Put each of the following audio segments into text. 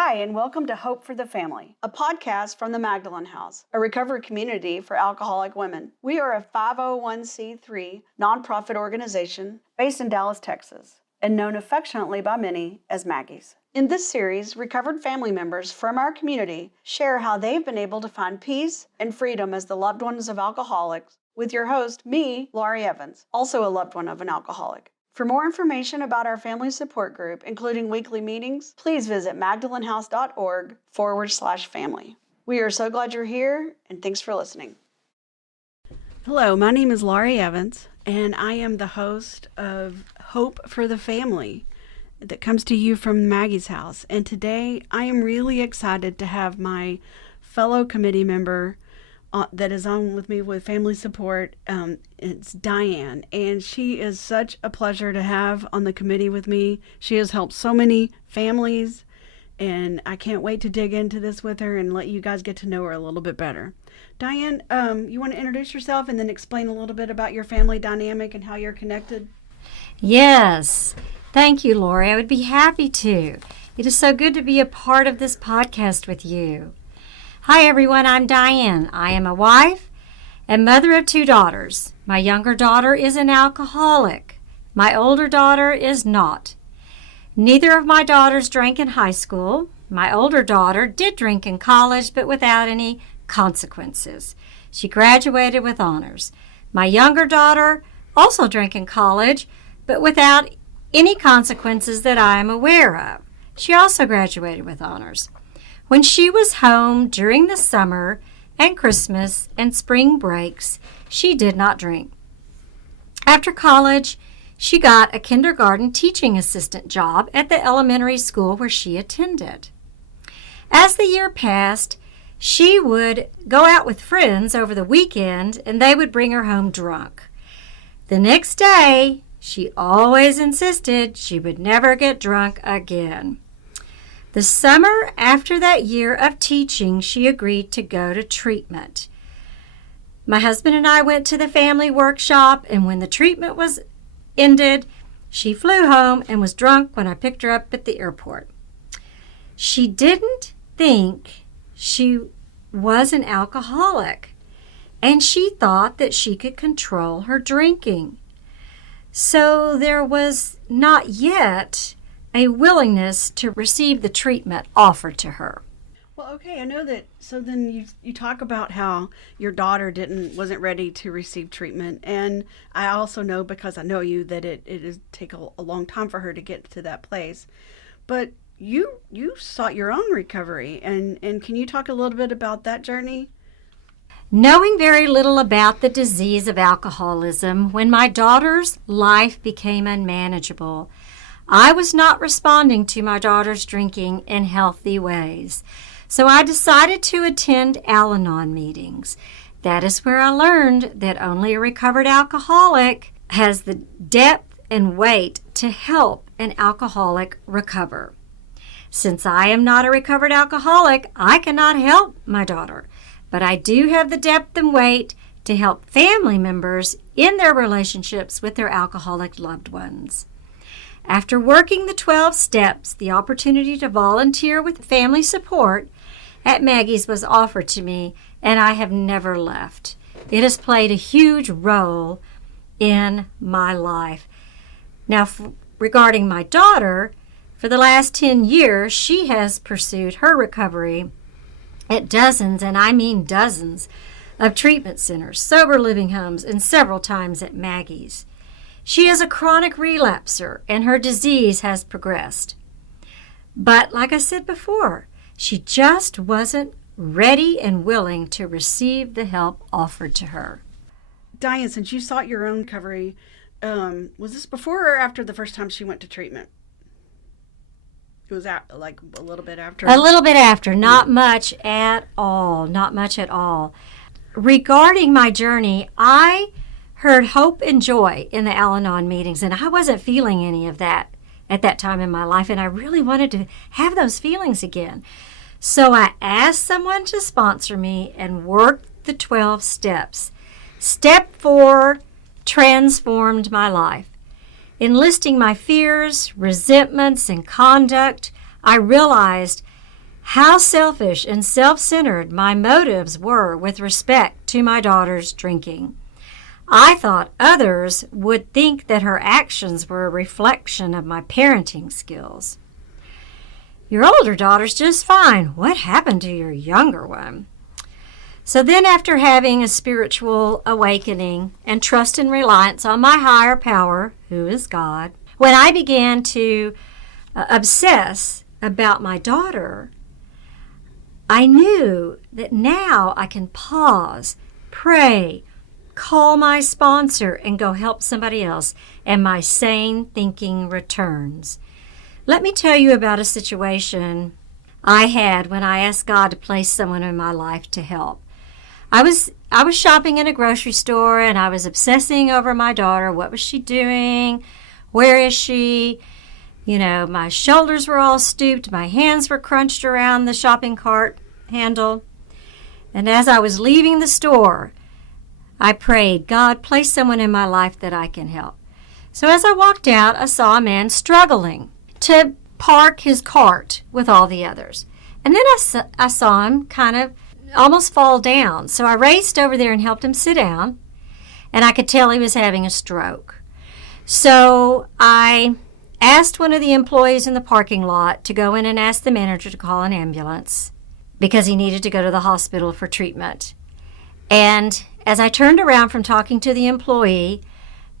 Hi, and welcome to Hope for the Family, a podcast from the Magdalen House, a recovery community for alcoholic women. We are a 501c3 nonprofit organization based in Dallas, Texas, and known affectionately by many as Maggies. In this series, recovered family members from our community share how they've been able to find peace and freedom as the loved ones of alcoholics, with your host, me, Laurie Evans, also a loved one of an alcoholic. For more information about our family support group, including weekly meetings, please visit magdalenhouse.org/family. We are so glad you're here, and thanks for listening. Hello, my name is Laurie Evans, and I am the host of Hope for the Family that comes to you from Maggie's house. And today, I am really excited to have my fellow committee member that is on with me with family support. It's Diane, and she is such a pleasure to have on the committee with me. She has helped so many families, and I can't wait to dig into this with her and let you guys get to know her a little bit better. Diane, you want to introduce yourself and then explain a little bit about your family dynamic and how you're connected? Yes. Thank you, Laurie. I would be happy to. It is so good to be a part of this podcast with you. Hi, everyone. I'm Diane. I am a wife and mother of 2 daughters. My younger daughter is an alcoholic. My older daughter is not. Neither of my daughters drank in high school. My older daughter did drink in college, but without any consequences. She graduated with honors. My younger daughter also drank in college, but without any consequences that I am aware of. She also graduated with honors. When she was home during the summer and Christmas and spring breaks, she did not drink. After college, she got a kindergarten teaching assistant job at the elementary school where she attended. As the year passed, she would go out with friends over the weekend and they would bring her home drunk. The next day, she always insisted she would never get drunk again. The summer after that year of teaching, she agreed to go to treatment. My husband and I went to the family workshop, and when the treatment was ended, she flew home and was drunk when I picked her up at the airport. She didn't think she was an alcoholic, and she thought that she could control her drinking. So there was not yet a willingness to receive the treatment offered to her. Well, okay, I know that. So then you talk about how your daughter wasn't ready to receive treatment, and I also know, because I know you, that it is take a long time for her to get to that place. But you sought your own recovery, and can you talk a little bit about that journey? Knowing very little about the disease of alcoholism, when my daughter's life became unmanageable, I was not responding to my daughter's drinking in healthy ways. So I decided to attend Al-Anon meetings. That is where I learned that only a recovered alcoholic has the depth and weight to help an alcoholic recover. Since I am not a recovered alcoholic, I cannot help my daughter, but I do have the depth and weight to help family members in their relationships with their alcoholic loved ones. After working the 12 steps, the opportunity to volunteer with family support at Maggie's was offered to me, and I have never left. It has played a huge role in my life. Now, regarding my daughter, for the last 10 years, she has pursued her recovery at dozens, and I mean dozens, of treatment centers, sober living homes, and several times at Maggie's. She is a chronic relapser, and her disease has progressed. But like I said before, she just wasn't ready and willing to receive the help offered to her. Diane, since you sought your own recovery, was this before or after the first time she went to treatment? It was like a little bit after? A little bit after, not much at all, not much at all. Regarding my journey, I heard hope and joy in the Al-Anon meetings, and I wasn't feeling any of that at that time in my life, and I really wanted to have those feelings again. So I asked someone to sponsor me and worked the 12 steps. Step 4 transformed my life. In listing my fears, resentments, and conduct, I realized how selfish and self-centered my motives were with respect to my daughter's drinking. I thought others would think that her actions were a reflection of my parenting skills. Your older daughter's just fine. What happened to your younger one? So then, after having a spiritual awakening and trust and reliance on my higher power, who is God, when I began to obsess about my daughter, I knew that now I can pause, pray, call my sponsor, and go help somebody else, and my sane thinking returns. Let me tell you about a situation I had when I asked God to place someone in my life to help. I was shopping in a grocery store, and I was obsessing over my daughter. What was she doing? Where is she? You know, my shoulders were all stooped. My hands were crunched around the shopping cart handle. And as I was leaving the store, I prayed, God, place someone in my life that I can help. So as I walked out, I saw a man struggling to park his cart with all the others. And then I saw him kind of almost fall down. So I raced over there and helped him sit down, and I could tell he was having a stroke. So I asked one of the employees in the parking lot to go in and ask the manager to call an ambulance because he needed to go to the hospital for treatment. And as I turned around from talking to the employee,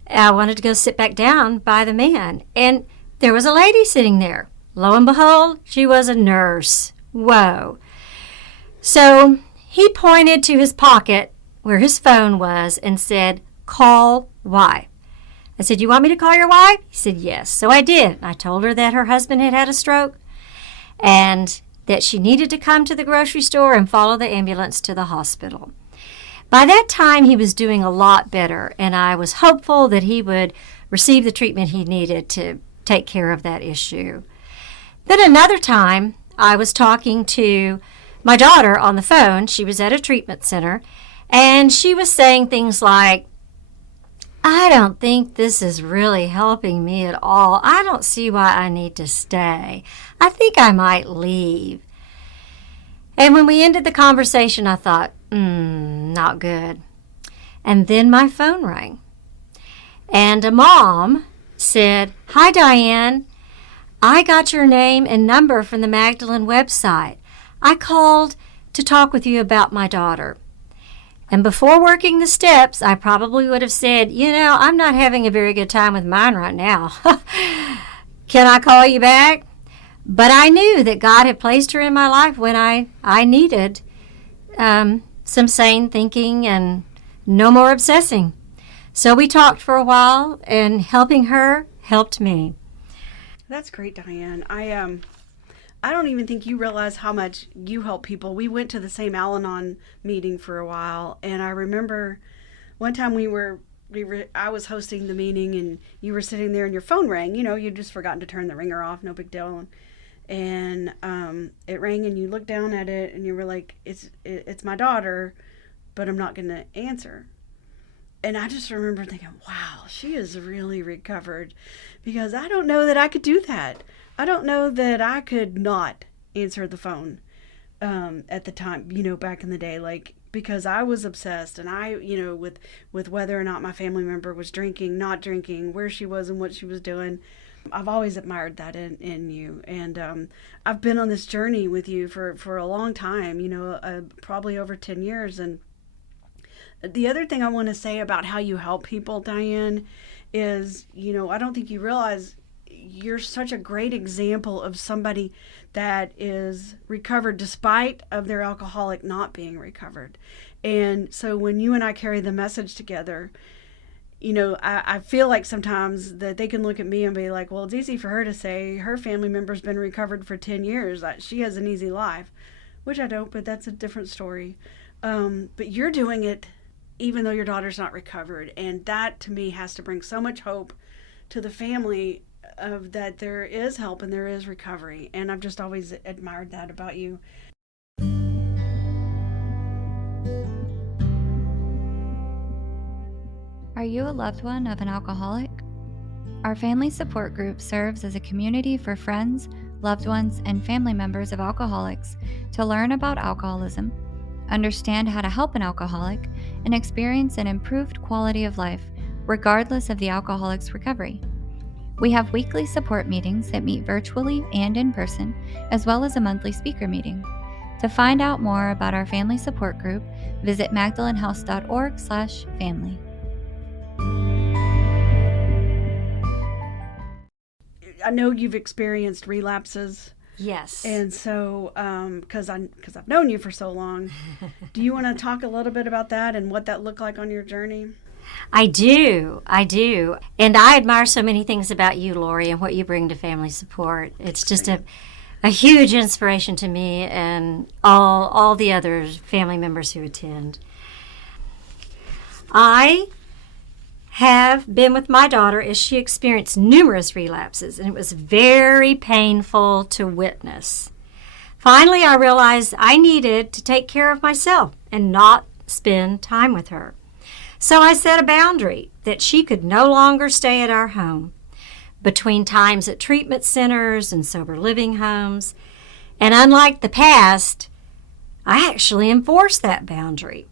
I wanted to go sit back down by the man, and there was a lady sitting there. Lo and behold, she was a nurse. Whoa. So he pointed to his pocket where his phone was and said, call wife. I said, you want me to call your wife? He said, yes. So I did. I told her that her husband had had a stroke and that she needed to come to the grocery store and follow the ambulance to the hospital. By that time, he was doing a lot better, and I was hopeful that he would receive the treatment he needed to take care of that issue. Then another time, I was talking to my daughter on the phone. She was at a treatment center, and she was saying things like, I don't think this is really helping me at all. I don't see why I need to stay. I think I might leave. And when we ended the conversation, I thought, not good. And then my phone rang. And a mom said, hi, Diane. I got your name and number from the Magdalen website. I called to talk with you about my daughter. And before working the steps, I probably would have said, I'm not having a very good time with mine right now. Can I call you back? But I knew that God had placed her in my life when I needed some sane thinking and no more obsessing. So we talked for a while, and helping her helped me. That's great, Diane. I don't even think you realize how much you help people. We went to the same Al-Anon meeting for a while, and I remember one time I was hosting the meeting, and you were sitting there, and your phone rang. You'd just forgotten to turn the ringer off. No big deal. And it rang, and you looked down at it, and you were like, "It's my daughter, but I'm not going to answer." And I just remember thinking, wow, she is really recovered, because I don't know that I could do that. I don't know that I could not answer the phone at the time, back in the day, because I was obsessed, and I, with whether or not my family member was drinking, not drinking, where she was and what she was doing. I've always admired that in you. And I've been on this journey with you for a long time, probably over 10 years. And the other thing I want to say about how you help people, Diane, is, I don't think you realize you're such a great example of somebody that is recovered despite of their alcoholic not being recovered. And so when you and I carry the message together, I feel like sometimes that they can look at me and be like, well, it's easy for her to say her family member's been recovered for 10 years. She has an easy life, which I don't, but that's a different story. But you're doing it even though your daughter's not recovered. And that, to me, has to bring so much hope to the family of that there is help and there is recovery. And I've just always admired that about you. Are you a loved one of an alcoholic? Our family support group serves as a community for friends loved ones, and family members of alcoholics to learn about alcoholism, understand how to help an alcoholic, and experience an improved quality of life regardless of the alcoholic's recovery. We have weekly support meetings that meet virtually and in person, as well as a monthly speaker meeting. To find out more about our family support group, visit magdalenhouse.org/family. I know you've experienced relapses. Yes. And so, because I've known you for so long, do you want to talk a little bit about that and what that looked like on your journey? I do. And I admire so many things about you, Laurie, and what you bring to family support. It's just a huge inspiration to me and all the other family members who attend. I have been with my daughter as she experienced numerous relapses, and it was very painful to witness. Finally, I realized I needed to take care of myself and not spend time with her. So I set a boundary that she could no longer stay at our home between times at treatment centers and sober living homes. And unlike the past, I actually enforced that boundary.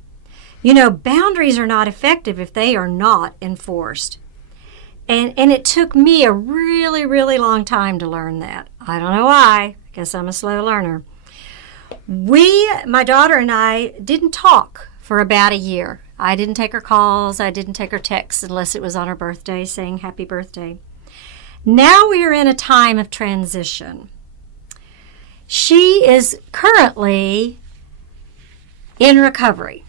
You know, boundaries are not effective if they are not enforced. And it took me a really, really long time to learn that. I don't know why. I guess I'm a slow learner. My daughter and I didn't talk for about a year. I didn't take her calls. I didn't take her texts unless it was on her birthday saying happy birthday. Now we are in a time of transition. She is currently in recovery.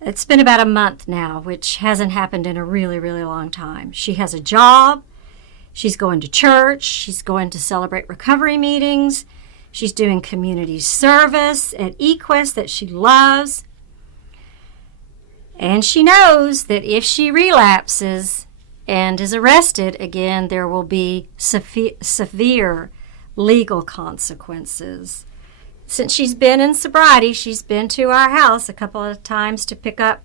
It's been about a month now, which hasn't happened in a really, really long time. She has a job. She's going to church. She's going to celebrate recovery meetings. She's doing community service at eQuest that she loves. And she knows that if she relapses and is arrested again, there will be severe legal consequences. Since she's been in sobriety, she's been to our house a couple of times to pick up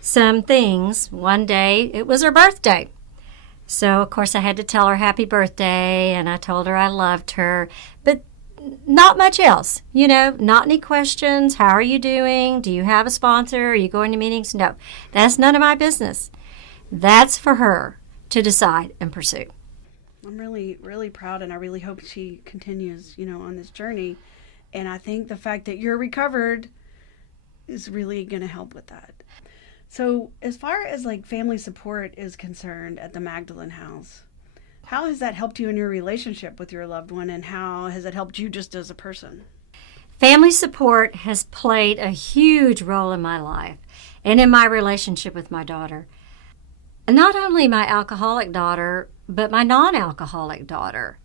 some things. One day, it was her birthday. So, of course, I had to tell her happy birthday, and I told her I loved her. But not much else, not any questions. How are you doing? Do you have a sponsor? Are you going to meetings? No, that's none of my business. That's for her to decide and pursue. I'm really, really proud, and I really hope she continues, on this journey. And I think the fact that you're recovered is really going to help with that. So as far as family support is concerned at the Magdalen House, how has that helped you in your relationship with your loved one, and how has it helped you just as a person? Family support has played a huge role in my life and in my relationship with my daughter. And not only my alcoholic daughter, but my non-alcoholic daughter.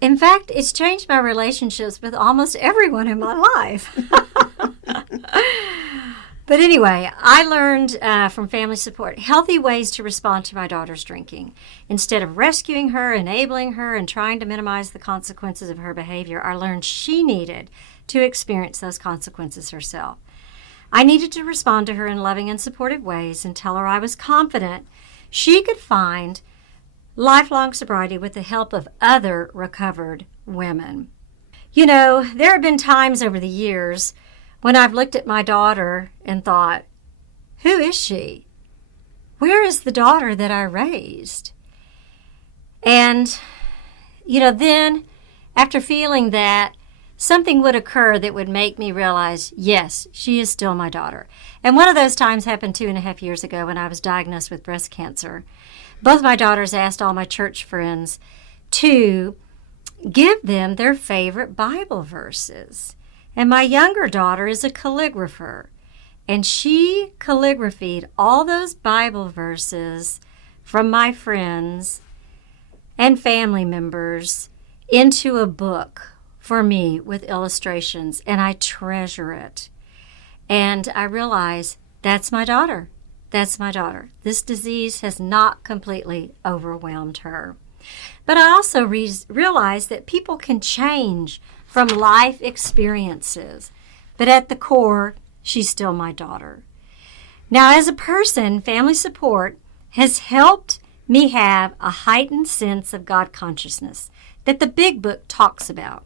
In fact, it's changed my relationships with almost everyone in my life. But anyway, I learned from family support healthy ways to respond to my daughter's drinking. Instead of rescuing her, enabling her, and trying to minimize the consequences of her behavior, I learned she needed to experience those consequences herself. I needed to respond to her in loving and supportive ways and tell her I was confident she could find lifelong sobriety with the help of other recovered women. There have been times over the years when I've looked at my daughter and thought, who is she? Where is the daughter that I raised? And, then after feeling that, something would occur that would make me realize, yes, she is still my daughter. And one of those times happened 2.5 years ago when I was diagnosed with breast cancer. Both my daughters asked all my church friends to give them their favorite Bible verses. And my younger daughter is a calligrapher, and she calligraphied all those Bible verses from my friends and family members into a book for me with illustrations, and I treasure it. And I realize that's my daughter. That's my daughter. This disease has not completely overwhelmed her. But I also realize that people can change from life experiences. But at the core, she's still my daughter. Now, as a person, family support has helped me have a heightened sense of God consciousness that the big book talks about.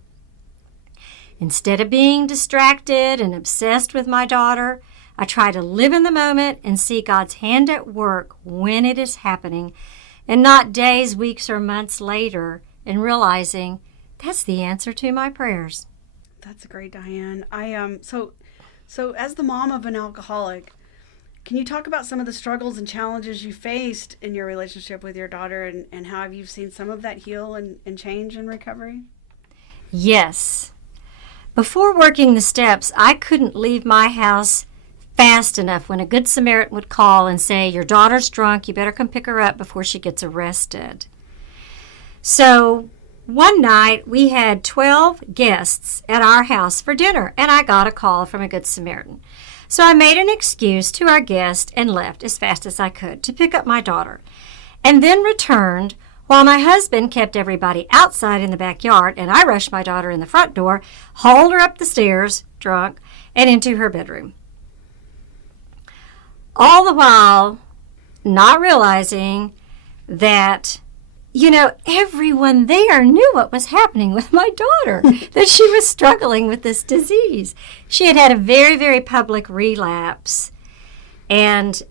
Instead of being distracted and obsessed with my daughter, I try to live in the moment and see God's hand at work when it is happening, and not days, weeks, or months later, and realizing that's the answer to my prayers. That's great, Diane. So as the mom of an alcoholic, can you talk about some of the struggles and challenges you faced in your relationship with your daughter, and how have you seen some of that heal and change in recovery? Yes. Before working the steps, I couldn't leave my house fast enough when a good Samaritan would call and say, your daughter's drunk, you better come pick her up before she gets arrested. So one night we had 12 guests at our house for dinner, and I got a call from a good Samaritan. So I made an excuse to our guest and left as fast as I could to pick up my daughter, and then returned while my husband kept everybody outside in the backyard, and I rushed my daughter in the front door, hauled her up the stairs, drunk, and into her bedroom. All the while not realizing that, everyone there knew what was happening with my daughter, that she was struggling with this disease. She had had a very, very public relapse, and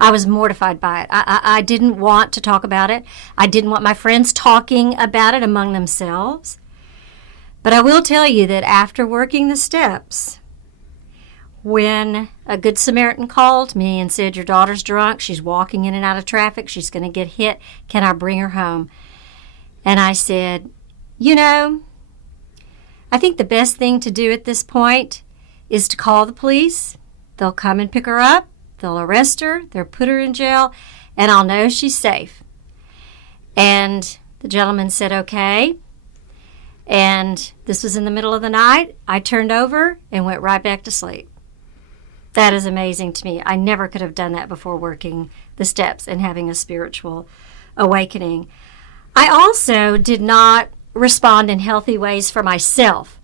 I was mortified by it. I didn't want to talk about it. I didn't want my friends talking about it among themselves. But I will tell you that after working the steps, when a good Samaritan called me and said, your daughter's drunk, she's walking in and out of traffic, she's going to get hit, can I bring her home? And I said, I think the best thing to do at this point is to call the police. They'll come and pick her up. They'll arrest her, they'll put her in jail, and I'll know she's safe. And the gentleman said, okay. And this was in the middle of the night. I turned over and went right back to sleep. That is amazing to me. I never could have done that before working the steps and having a spiritual awakening. I also did not respond in healthy ways for myself.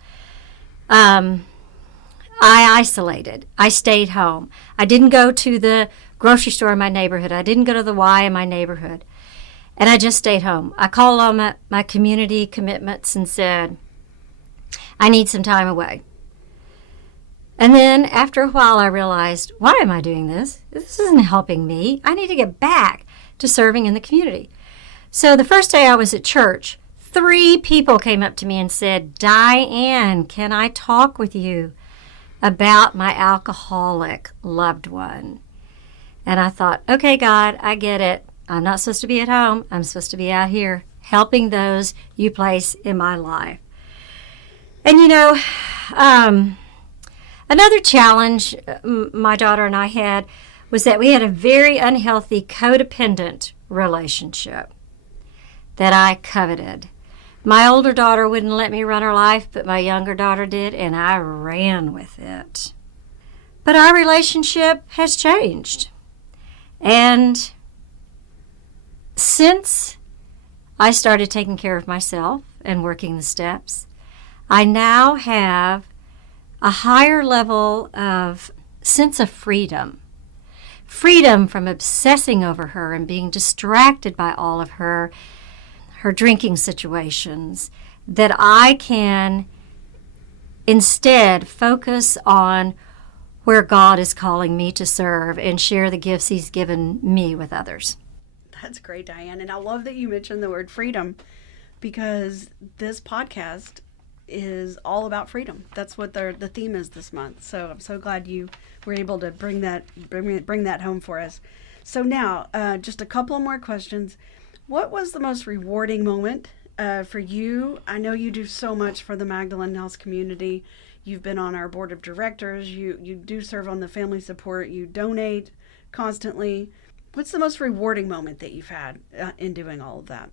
I isolated. I stayed home. I didn't go to the grocery store in my neighborhood. I didn't go to the Y in my neighborhood. And I just stayed home. I called on my community commitments and said, I need some time away. And then after a while, I realized, why am I doing this? This isn't helping me. I need to get back to serving in the community. So the first day I was at church, 3 people came up to me and said, Diane, can I talk with you about my alcoholic loved one? And I thought, okay, God, I get it. I'm not supposed to be at home. I'm supposed to be out here helping those you place in my life. And another challenge my daughter and I had was that we had a very unhealthy codependent relationship that I coveted. My older daughter wouldn't let me run her life, but my younger daughter did, and I ran with it. But our relationship has changed. And since I started taking care of myself and working the steps, I now have a higher level of sense of freedom. Freedom from obsessing over her and being distracted by all of her drinking situations, that I can instead focus on where God is calling me to serve and share the gifts He's given me with others. That's great, Diane. And I love that you mentioned the word freedom, because this podcast is all about freedom. That's what the theme is this month. So I'm so glad you were able to bring that home for us. So now, just a couple more questions. What was the most rewarding moment for you? I know you do so much for the Magdalen House community. You've been on our board of directors. You do serve on the family support. You donate constantly. What's the most rewarding moment that you've had in doing all of that?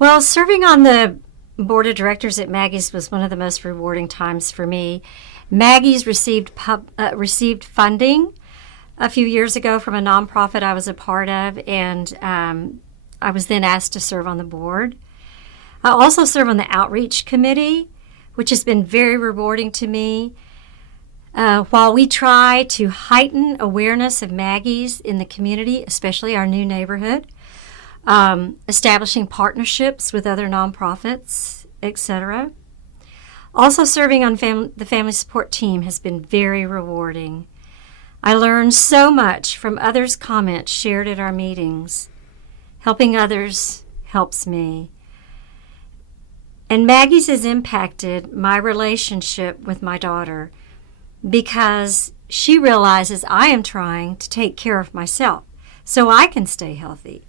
Well, serving on the board of directors at Maggie's was one of the most rewarding times for me. Maggie's received funding a few years ago from a nonprofit I was a part of, and I was then asked to serve on the board. I also serve on the outreach committee, which has been very rewarding to me. While we try to heighten awareness of Maggie's in the community, especially our new neighborhood, establishing partnerships with other nonprofits, etc. Also, serving on the family support team has been very rewarding. I learned so much from others' comments shared at our meetings. Helping others helps me. And Maggie's has impacted my relationship with my daughter because she realizes I am trying to take care of myself so I can stay healthy.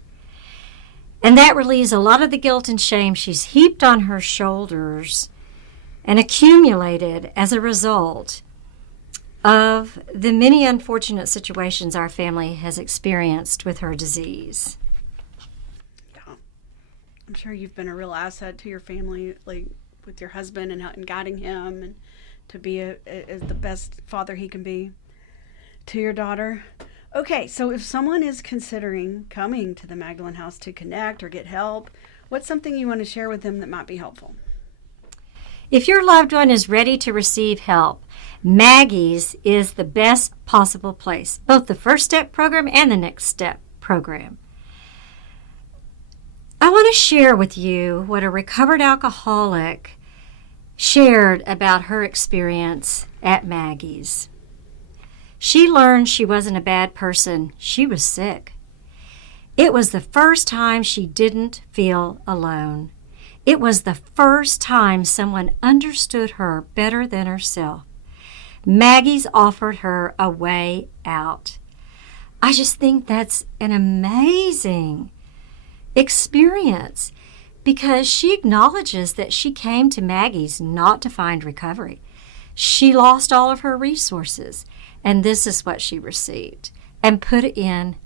And that relieves a lot of the guilt and shame she's heaped on her shoulders and accumulated as a result of the many unfortunate situations our family has experienced with her disease. Yeah. I'm sure you've been a real asset to your family, like with your husband and guiding him and to be as the best father he can be to your daughter. Okay, so if someone is considering coming to the Magdalen House to connect or get help, what's something you want to share with them that might be helpful? If your loved one is ready to receive help, Maggie's is the best possible place, both the First Step program and the Next Step program. I want to share with you what a recovered alcoholic shared about her experience at Maggie's. She learned she wasn't a bad person. She was sick. It was the first time she didn't feel alone. It was the first time someone understood her better than herself. Maggie's offered her a way out. I just think that's an amazing experience because she acknowledges that she came to Maggie's not to find recovery. She lost all of her resources, and this is what she received and put it in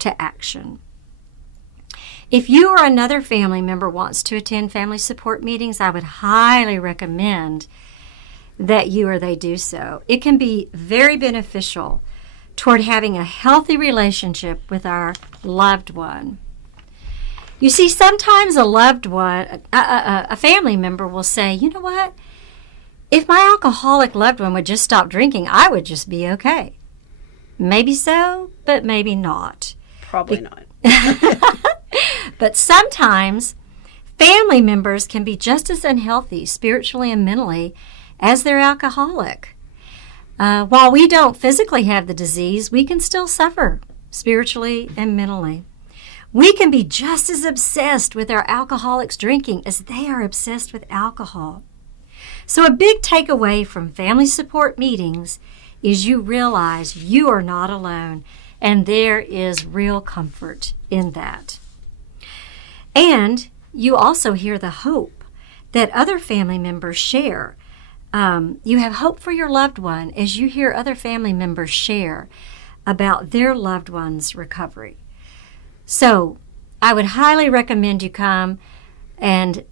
to action. If you or another family member wants to attend family support meetings, I would highly recommend that you or they do so. It can be very beneficial toward having a healthy relationship with our loved one. You see, sometimes a loved one, a family member will say, you know what? If my alcoholic loved one would just stop drinking, I would just be okay. Maybe so, but maybe not. Probably not. But sometimes family members can be just as unhealthy spiritually and mentally as their alcoholic. While we don't physically have the disease, we can still suffer spiritually and mentally. We can be just as obsessed with our alcoholics drinking as they are obsessed with alcohol. So a big takeaway from family support meetings is you realize you are not alone, and there is real comfort in that. And you also hear the hope that other family members share. You have hope for your loved one as you hear other family members share about their loved one's recovery. So I would highly recommend you come, and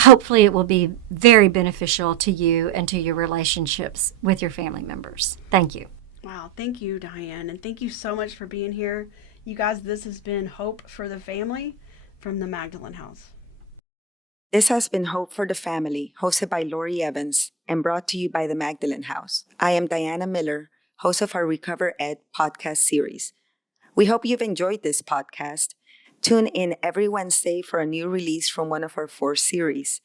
hopefully it will be very beneficial to you and to your relationships with your family members. Thank you. Wow, thank you, Diane, and thank you so much for being here. You guys, this has been Hope for the Family from the Magdalen House. This has been Hope for the Family, hosted by Laurie Evans and brought to you by the Magdalen House. I am Diana Miller, host of our Recover Ed podcast series. We hope you've enjoyed this podcast. Tune in every Wednesday for a new release from one of our 4 series.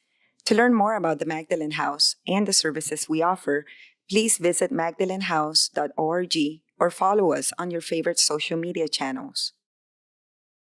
To learn more about the Magdalen House and the services we offer, please visit magdalenhouse.org or follow us on your favorite social media channels.